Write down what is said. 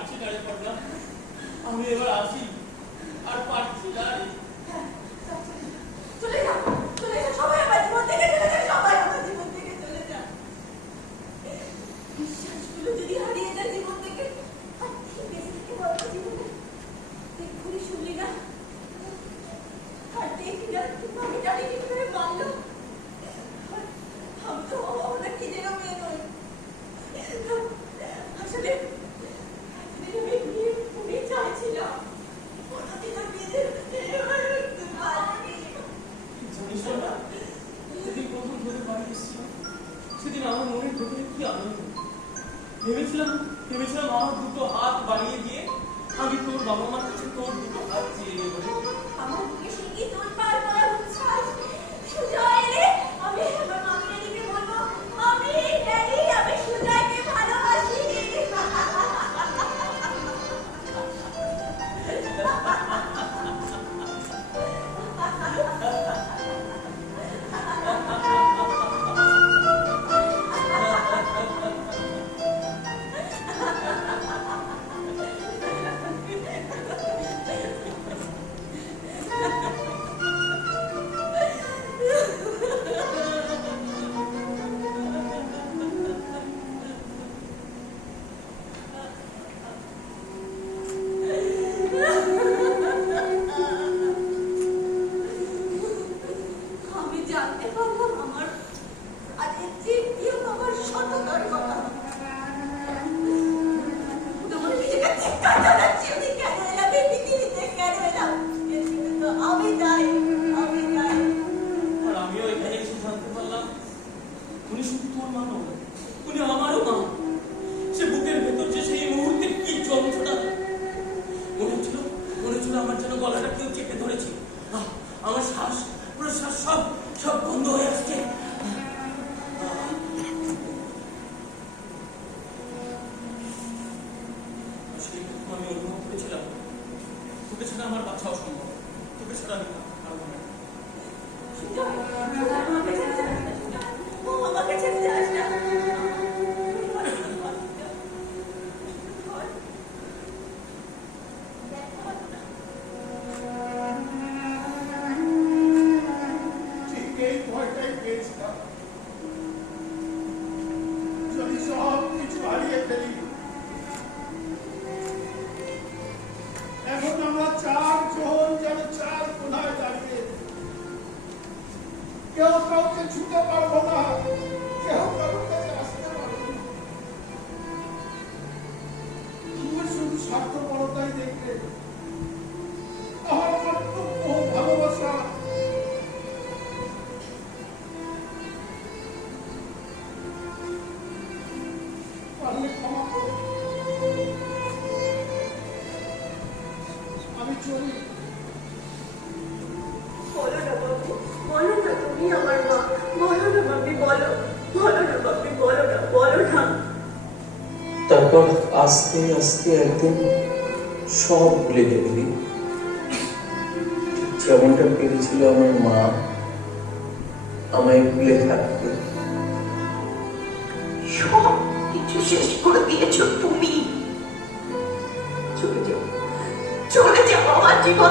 পারছি না রে পাগলা, আমি এবার আসি, আর পারছি না রে। চলে যা, চলে যা, সবাই আমার জীবন থেকে চলে যা, সবাই আমার জীবন থেকে চলে যা। বিশ্বাসগুলো যদি হারিয়ে যায় জীবন থেকে, আর কি বেঁচে থেকে বলবো জীবনে? দেখুনি শুনলি না, আর দেখি না আমি জানি কি করে মানলো। আমি তো ওনার কি যেন মেয়ে নই। আসলে আমি বিয়ে চাইছিলাম, ওনাকে তো বিয়ে জানিস না, যেদিন প্রথম তোদের বাড়ি এসেছিলাম, সেদিন আমার মনের ভেতরে কি আনন্দ। ভেবেছিলাম আমার দুটো হাত বাড়িয়ে দিয়ে আমি তোর বাবা মার কাছে তোর দুটো হাত চেয়ে নেব। আমার বুকে শিখি তোর পার করা উচ্ছ্বাস। সুজয় রে, আমি আমার মামি ড্যাডিকে বলবো, মামি ড্যাডি আমি সুজয়কে ভালোবাসি। আমি জানতে পারলাম আমার আজের তৃতীয় আমার শতকার কথা। তোমার নিজেকে চিৎকার জানাচ্ছি, আমি কেন এলাম এই পৃথিবীতে, কেন এলাম? কিন্তু আমি যাই, আমি যাই। আর আমিও এখানে এসে জানতে পারলাম উনি শুধু তোর মা নন, উনি আমারও মা। সে বুকের ভেতর যে সেই মুহূর্তে কি যন্ত্রণা, মনে হচ্ছিল আমার যেন গলাটা কেউ চেপে ধরেছে। আমার শ্বাস প্রশ্বাস সব বন্ধ হয়ে আসছে। সেটুকু আমি অনুভব করেছিলাম, তোকে ছাড়া আমার বাচ্চা অসম্ভব, তোকে ছাড়া আমি পারবো না। আমাকে ছেড়ে যাস না, আমাকে ছেড়ে যাস না। ঠিক এই ভয়টাই পেয়েছিলাম, যদি সব কিছু হারিয়ে ফেলি। এখন আমরা চারজন যেন চার কোনায় দাঁড়িয়ে, কেউ কাউকে ছুতে পারবো না, কেউ কারোর কাছে আসতে পারবো না। তুমি শুধু স্বার্থপরতাই দেখবে, আমার কর্তব্য ভালোবাসা। পারলে ক্ষমা করো, আমি চলি। বলো না বাবু, বলো না তুমি আমার মা, বলো না বাবি, বলো, বলো না বাবি, বলো না, বলো না। তারপর আস্তে আস্তে একদিন সব ভুলে গেলি, যেমনটা পেরেছিল আমার মা আমায় ভুলে থাকতে। সব কিছু শেষ করে দিয়েছো তুমি। চলে যাও, চলে যাও আমার জীবন